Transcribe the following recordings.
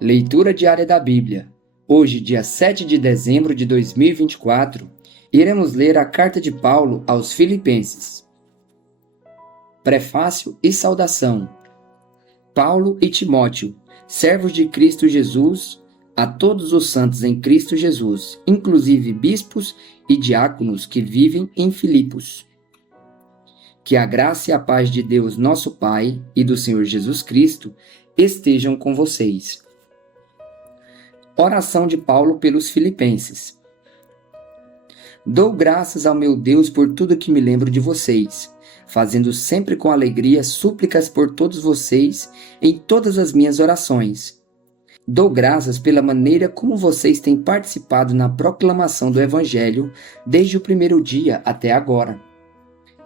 Leitura diária da Bíblia. Hoje, dia 7 de dezembro de 2024, iremos ler a carta de Paulo aos Filipenses. Prefácio e saudação. Paulo e Timóteo, servos de Cristo Jesus, a todos os santos em Cristo Jesus, inclusive bispos e diáconos que vivem em Filipos. Que a graça e a paz de Deus, nosso Pai, e do Senhor Jesus Cristo estejam com vocês. Oração de Paulo pelos Filipenses. Dou graças ao meu Deus por tudo que me lembro de vocês, fazendo sempre com alegria súplicas por todos vocês em todas as minhas orações. Dou graças pela maneira como vocês têm participado na proclamação do Evangelho desde o primeiro dia até agora.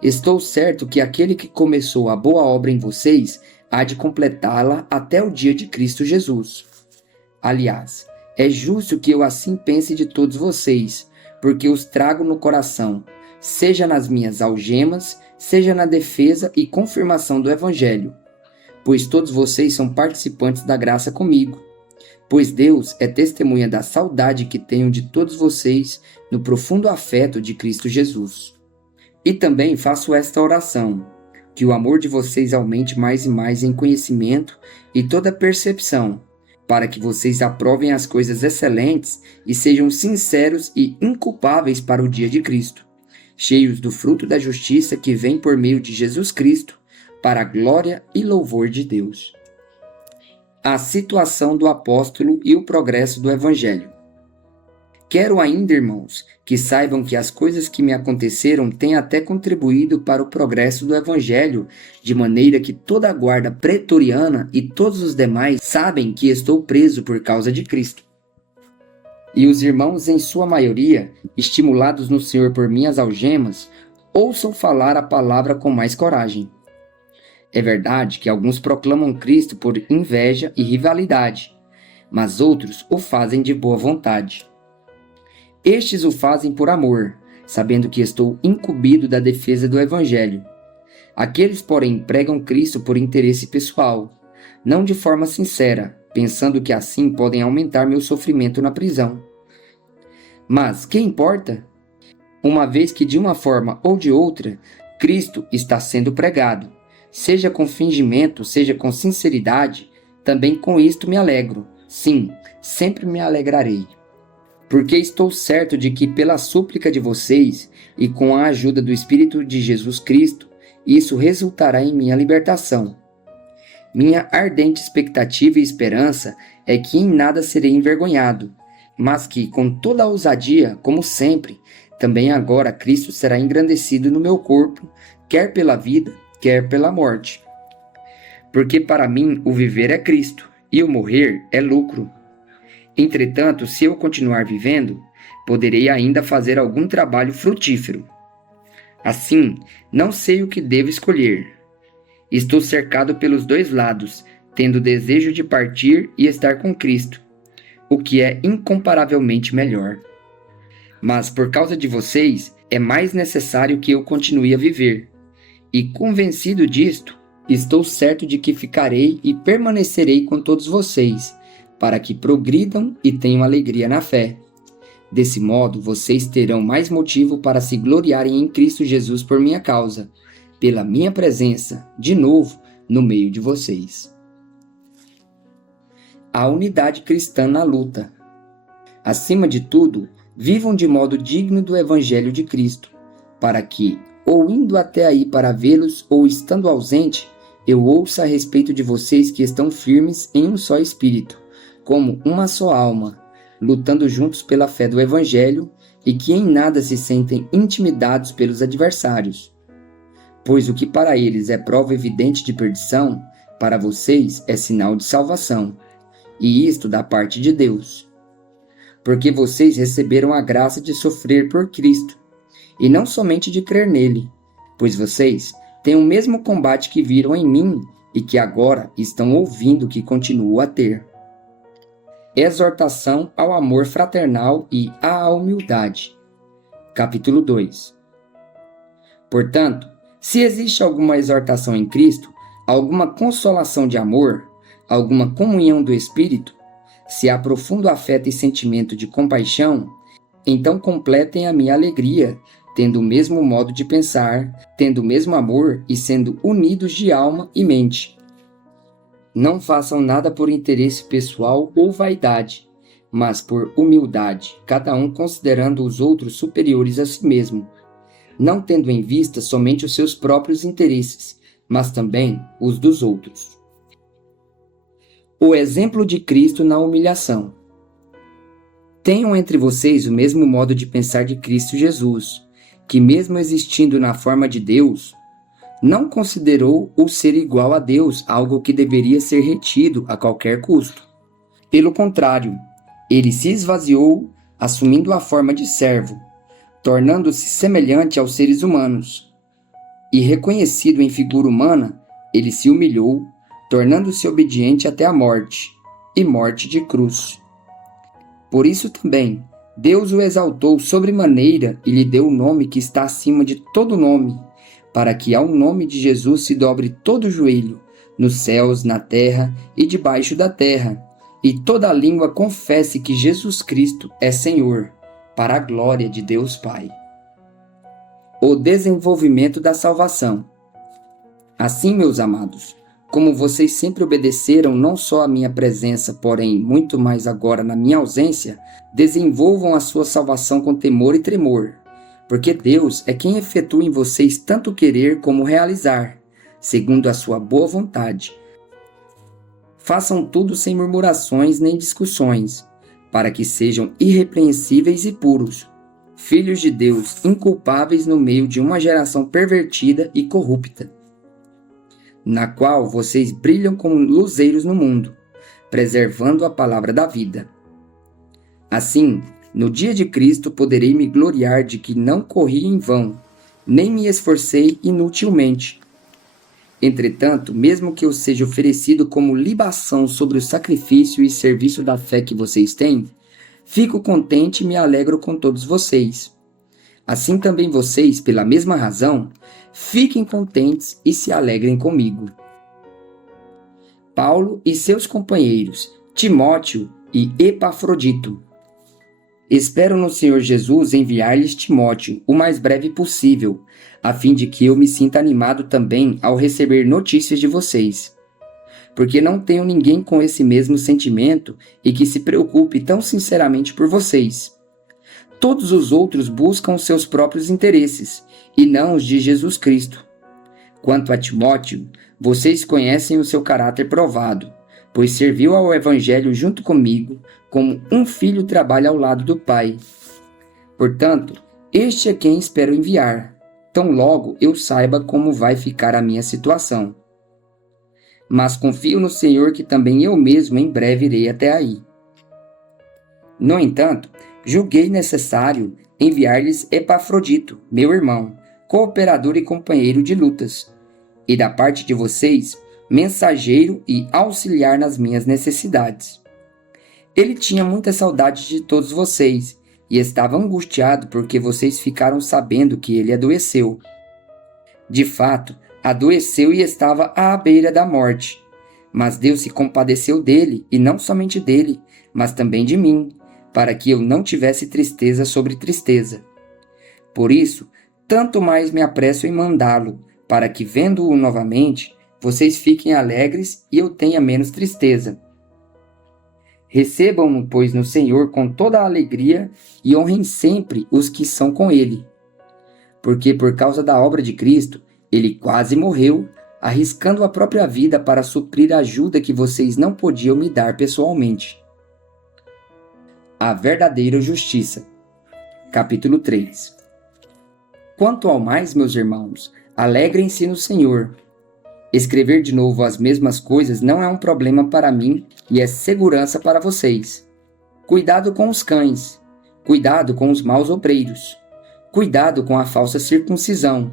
Estou certo que aquele que começou a boa obra em vocês há de completá-la até o dia de Cristo Jesus. Aliás, é justo que eu assim pense de todos vocês, porque os trago no coração, seja nas minhas algemas, seja na defesa e confirmação do Evangelho, pois todos vocês são participantes da graça comigo, pois Deus é testemunha da saudade que tenho de todos vocês no profundo afeto de Cristo Jesus. E também faço esta oração, que o amor de vocês aumente mais e mais em conhecimento e toda percepção, para que vocês aprovem as coisas excelentes e sejam sinceros e inculpáveis para o dia de Cristo, cheios do fruto da justiça que vem por meio de Jesus Cristo, para a glória e louvor de Deus. A situação do apóstolo e o progresso do Evangelho. Quero ainda, irmãos, que saibam que as coisas que me aconteceram têm até contribuído para o progresso do Evangelho, de maneira que toda a guarda pretoriana e todos os demais sabem que estou preso por causa de Cristo. E os irmãos, em sua maioria, estimulados no Senhor por minhas algemas, ouçam falar a palavra com mais coragem. É verdade que alguns proclamam Cristo por inveja e rivalidade, mas outros o fazem de boa vontade. Estes o fazem por amor, sabendo que estou incumbido da defesa do Evangelho. Aqueles, porém, pregam Cristo por interesse pessoal, não de forma sincera, pensando que assim podem aumentar meu sofrimento na prisão. Mas, que importa? Uma vez que de uma forma ou de outra, Cristo está sendo pregado, seja com fingimento, seja com sinceridade, também com isto me alegro. Sim, sempre me alegrarei. Porque estou certo de que pela súplica de vocês e com a ajuda do Espírito de Jesus Cristo, isso resultará em minha libertação. Minha ardente expectativa e esperança é que em nada serei envergonhado, mas que, com toda a ousadia, como sempre, também agora Cristo será engrandecido no meu corpo, quer pela vida, quer pela morte. Porque para mim o viver é Cristo, e o morrer é lucro. Entretanto, se eu continuar vivendo, poderei ainda fazer algum trabalho frutífero. Assim, não sei o que devo escolher. Estou cercado pelos dois lados, tendo desejo de partir e estar com Cristo, o que é incomparavelmente melhor. Mas por causa de vocês, é mais necessário que eu continue a viver. E convencido disto, estou certo de que ficarei e permanecerei com todos vocês, para que progridam e tenham alegria na fé. Desse modo, vocês terão mais motivo para se gloriarem em Cristo Jesus por minha causa, pela minha presença, de novo, no meio de vocês. A unidade cristã na luta. Acima de tudo, vivam de modo digno do Evangelho de Cristo, para que, ou indo até aí para vê-los, ou estando ausente, eu ouça a respeito de vocês que estão firmes em um só espírito, como uma só alma, lutando juntos pela fé do Evangelho e que em nada se sentem intimidados pelos adversários. Pois o que para eles é prova evidente de perdição, para vocês é sinal de salvação, e isto da parte de Deus. Porque vocês receberam a graça de sofrer por Cristo, e não somente de crer nele, pois vocês têm o mesmo combate que viram em mim e que agora estão ouvindo que continuo a ter. Exortação ao amor fraternal e à humildade. Capítulo 2. Portanto, se existe alguma exortação em Cristo, alguma consolação de amor, alguma comunhão do Espírito, Se há profundo afeto e sentimento de compaixão, então completem a minha alegria, tendo o mesmo modo de pensar, tendo o mesmo amor e sendo unidos de alma e mente. Não façam nada por interesse pessoal ou vaidade, mas por humildade, cada um considerando os outros superiores a si mesmo, não tendo em vista somente os seus próprios interesses, mas também os dos outros. O exemplo de Cristo na humilhação. Tenham entre vocês o mesmo modo de pensar de Cristo Jesus, que mesmo existindo na forma de Deus, não considerou o ser igual a Deus algo que deveria ser retido a qualquer custo. Pelo contrário, ele se esvaziou, assumindo a forma de servo, tornando-se semelhante aos seres humanos. E reconhecido em figura humana, ele se humilhou, tornando-se obediente até a morte, e morte de cruz. Por isso também, Deus o exaltou sobremaneira e lhe deu o nome que está acima de todo nome, para que ao nome de Jesus se dobre todo o joelho, nos céus, na terra e debaixo da terra, e toda língua confesse que Jesus Cristo é Senhor, para a glória de Deus Pai. O desenvolvimento da salvação. Assim, meus amados, como vocês sempre obedeceram não só à minha presença, porém muito mais agora na minha ausência, desenvolvam a sua salvação com temor e tremor, porque Deus é quem efetua em vocês tanto querer como realizar, segundo a sua boa vontade. Façam tudo sem murmurações nem discussões, para que sejam irrepreensíveis e puros, filhos de Deus inculpáveis no meio de uma geração pervertida e corrupta, na qual vocês brilham como luzeiros no mundo, preservando a palavra da vida. Assim, no dia de Cristo poderei me gloriar de que não corri em vão, nem me esforcei inutilmente. Entretanto, mesmo que eu seja oferecido como libação sobre o sacrifício e serviço da fé que vocês têm, fico contente e me alegro com todos vocês. Assim também vocês, pela mesma razão, fiquem contentes e se alegrem comigo. Paulo e seus companheiros, Timóteo e Epafrodito. Espero no Senhor Jesus enviar-lhes Timóteo o mais breve possível, a fim de que eu me sinta animado também ao receber notícias de vocês. Porque não tenho ninguém com esse mesmo sentimento e que se preocupe tão sinceramente por vocês. Todos os outros buscam os seus próprios interesses, e não os de Jesus Cristo. Quanto a Timóteo, vocês conhecem o seu caráter provado, pois serviu ao Evangelho junto comigo, como um filho trabalha ao lado do pai. Portanto, este é quem espero enviar, tão logo eu saiba como vai ficar a minha situação. Mas confio no Senhor que também eu mesmo em breve irei até aí. No entanto, julguei necessário enviar-lhes Epafrodito, meu irmão, cooperador e companheiro de lutas, e da parte de vocês, mensageiro e auxiliar nas minhas necessidades. Ele tinha muita saudade de todos vocês e estava angustiado porque vocês ficaram sabendo que ele adoeceu. De fato, adoeceu e estava à beira da morte. Mas Deus se compadeceu dele, e não somente dele, mas também de mim, para que eu não tivesse tristeza sobre tristeza. Por isso, tanto mais me apresso em mandá-lo, para que, vendo-o novamente, vocês fiquem alegres e eu tenha menos tristeza. Recebam-no, pois, no Senhor com toda a alegria e honrem sempre os que são com ele. Porque, por causa da obra de Cristo, ele quase morreu, arriscando a própria vida para suprir a ajuda que vocês não podiam me dar pessoalmente. A verdadeira justiça. Capítulo 3. Quanto ao mais, meus irmãos, alegrem-se no Senhor. Escrever de novo as mesmas coisas não é um problema para mim e é segurança para vocês. Cuidado com os cães, cuidado com os maus obreiros, cuidado com a falsa circuncisão.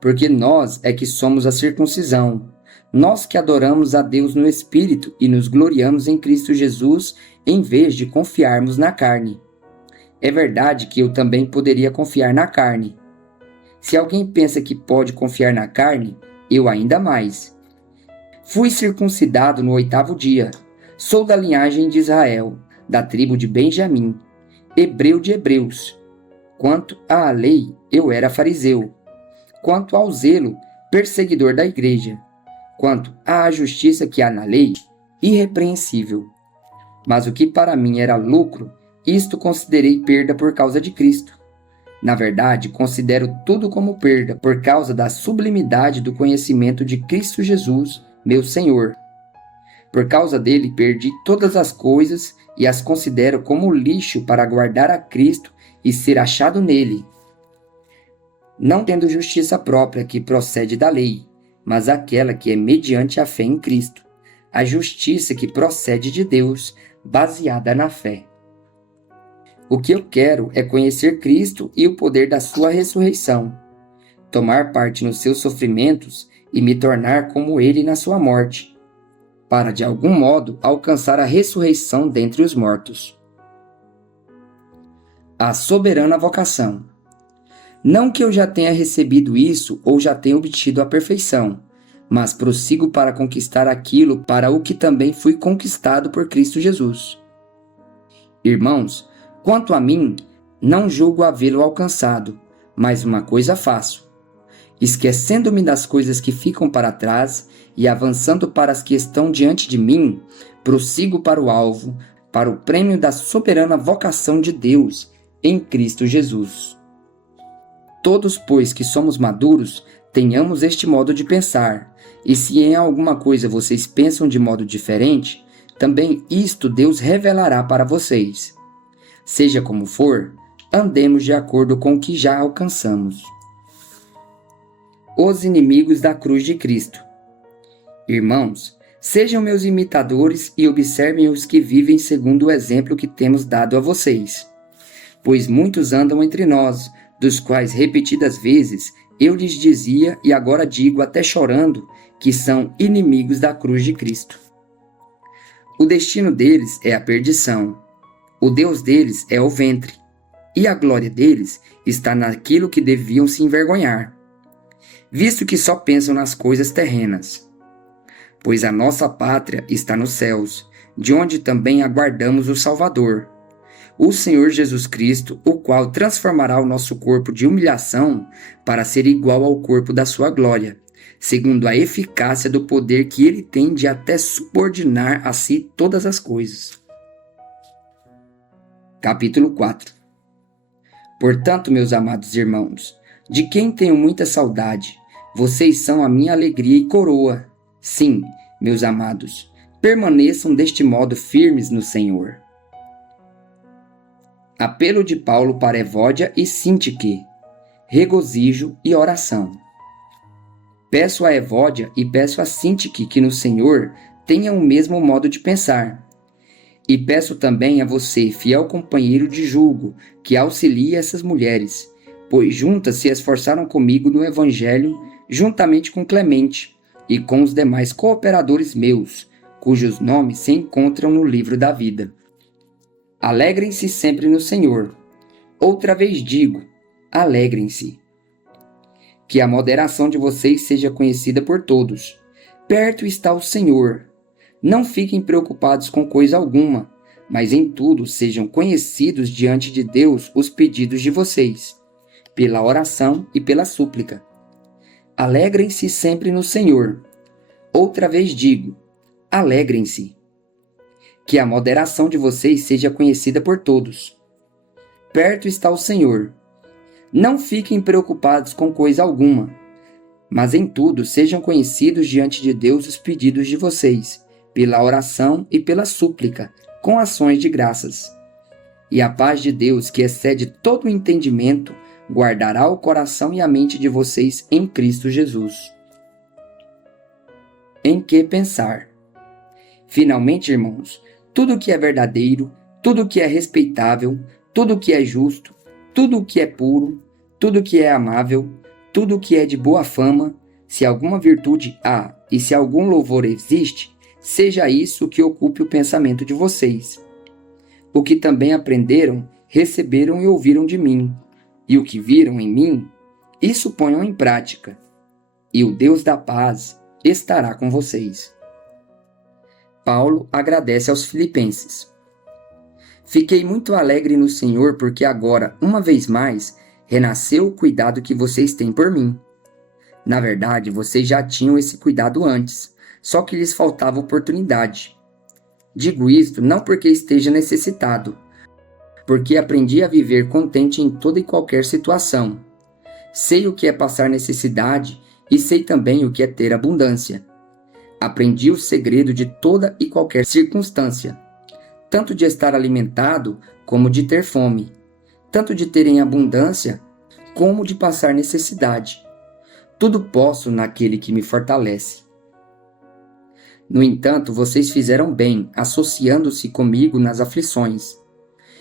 Porque nós é que somos a circuncisão, nós que adoramos a Deus no Espírito e nos gloriamos em Cristo Jesus em vez de confiarmos na carne. É verdade que eu também poderia confiar na carne. Se alguém pensa que pode confiar na carne, eu ainda mais. Fui circuncidado no 8º dia, Sou da linhagem de Israel, da tribo de Benjamim, hebreu de hebreus. Quanto à lei, eu era fariseu. Quanto ao zelo, perseguidor da igreja. Quanto à justiça que há na lei, irrepreensível. Mas o que para mim era lucro, isto considerei perda por causa de Cristo. Na verdade, considero tudo como perda por causa da sublimidade do conhecimento de Cristo Jesus, meu Senhor. Por causa dele, perdi todas as coisas e as considero como lixo para guardar a Cristo e ser achado nele, não tendo justiça própria que procede da lei, mas aquela que é mediante a fé em Cristo, a justiça que procede de Deus, baseada na fé. O que eu quero é conhecer Cristo e o poder da sua ressurreição, tomar parte nos seus sofrimentos e me tornar como ele na sua morte, para de algum modo alcançar a ressurreição dentre os mortos. A soberana vocação. Não que eu já tenha recebido isso ou já tenha obtido a perfeição, mas prossigo para conquistar aquilo para o que também fui conquistado por Cristo Jesus. Irmãos, quanto a mim, não julgo havê-lo alcançado, mas uma coisa faço. Esquecendo-me das coisas que ficam para trás e avançando para as que estão diante de mim, prossigo para o alvo, para o prêmio da soberana vocação de Deus em Cristo Jesus. Todos, pois, que somos maduros, tenhamos este modo de pensar, e se em alguma coisa vocês pensam de modo diferente, também isto Deus revelará para vocês. Seja como for, andemos de acordo com o que já alcançamos. Os inimigos da cruz de Cristo. Irmãos, sejam meus imitadores e observem os que vivem segundo o exemplo que temos dado a vocês. Pois muitos andam entre nós, dos quais repetidas vezes eu lhes dizia e agora digo até chorando que são inimigos da cruz de Cristo. O destino deles é a perdição, o Deus deles é o ventre, e a glória deles está naquilo que deviam se envergonhar, visto que só pensam nas coisas terrenas. Pois a nossa pátria está nos céus, de onde também aguardamos o Salvador, o Senhor Jesus Cristo, o qual transformará o nosso corpo de humilhação para ser igual ao corpo da sua glória, segundo a eficácia do poder que ele tem de até subordinar a si todas as coisas. Capítulo 4. Portanto, meus amados irmãos, de quem tenho muita saudade, vocês são a minha alegria e coroa. Sim, meus amados, permaneçam deste modo firmes no Senhor. Apelo de Paulo para Evódia e Sintique, regozijo e oração. Peço a Evódia e peço a Sintique que no Senhor tenham o mesmo modo de pensar. E peço também a você, fiel companheiro de julgo, que auxilie essas mulheres, pois juntas se esforçaram comigo no Evangelho, juntamente com Clemente e com os demais cooperadores meus, cujos nomes se encontram no livro da vida. Alegrem-se sempre no Senhor. Outra vez digo, alegrem-se. Que a moderação de vocês seja conhecida por todos. Perto está o Senhor. Não fiquem preocupados com coisa alguma, mas em tudo sejam conhecidos diante de Deus os pedidos de vocês, pela oração e pela súplica. Alegrem-se sempre no Senhor. Outra vez digo, alegrem-se. Que a moderação de vocês seja conhecida por todos. Perto está o Senhor. Não fiquem preocupados com coisa alguma, mas em tudo sejam conhecidos diante de Deus os pedidos de vocês, pela oração e pela súplica, com ações de graças. E a paz de Deus, que excede todo o entendimento, guardará o coração e a mente de vocês em Cristo Jesus. Em que pensar? Finalmente, irmãos, tudo o que é verdadeiro, tudo o que é respeitável, tudo o que é justo, tudo o que é puro, tudo o que é amável, tudo o que é de boa fama, se alguma virtude há e se algum louvor existe, seja isso o que ocupe o pensamento de vocês. O que também aprenderam, receberam e ouviram de mim, e o que viram em mim, isso ponham em prática, e o Deus da paz estará com vocês. Paulo agradece aos Filipenses. Fiquei muito alegre no Senhor porque agora, uma vez mais, renasceu o cuidado que vocês têm por mim. Na verdade, vocês já tinham esse cuidado antes, só que lhes faltava oportunidade. Digo isto não porque esteja necessitado, porque aprendi a viver contente em toda e qualquer situação. Sei o que é passar necessidade e sei também o que é ter abundância. Aprendi o segredo de toda e qualquer circunstância, tanto de estar alimentado como de ter fome, tanto de ter em abundância como de passar necessidade. Tudo posso naquele que me fortalece. No entanto, vocês fizeram bem, associando-se comigo nas aflições.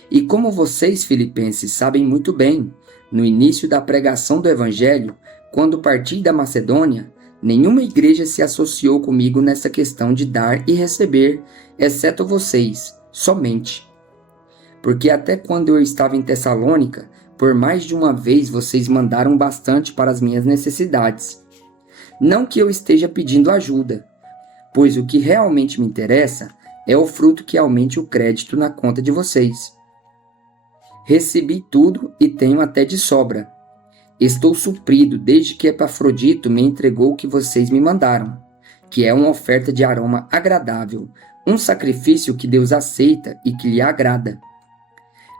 E como vocês, filipenses, sabem muito bem, no início da pregação do Evangelho, quando parti da Macedônia, nenhuma igreja se associou comigo nessa questão de dar e receber, exceto vocês, somente. Porque até quando eu estava em Tessalônica, por mais de uma vez vocês mandaram bastante para as minhas necessidades. Não que eu esteja pedindo ajuda, pois o que realmente me interessa é o fruto que aumente o crédito na conta de vocês. Recebi tudo e tenho até de sobra. Estou suprido desde que Epafrodito me entregou o que vocês me mandaram, que é uma oferta de aroma agradável, um sacrifício que Deus aceita e que lhe agrada.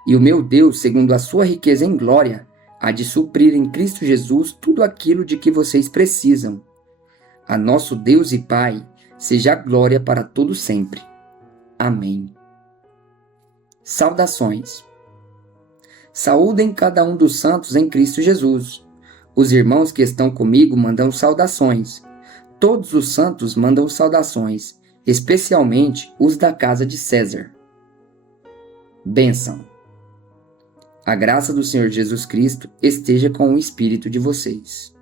E o meu Deus, segundo a sua riqueza em glória, há de suprir em Cristo Jesus tudo aquilo de que vocês precisam. A nosso Deus e Pai, seja a glória para todo sempre. Amém. Saudações. Saúdem cada um dos santos em Cristo Jesus. Os irmãos que estão comigo mandam saudações. Todos os santos mandam saudações, especialmente os da casa de César. Bênção. A graça do Senhor Jesus Cristo esteja com o espírito de vocês.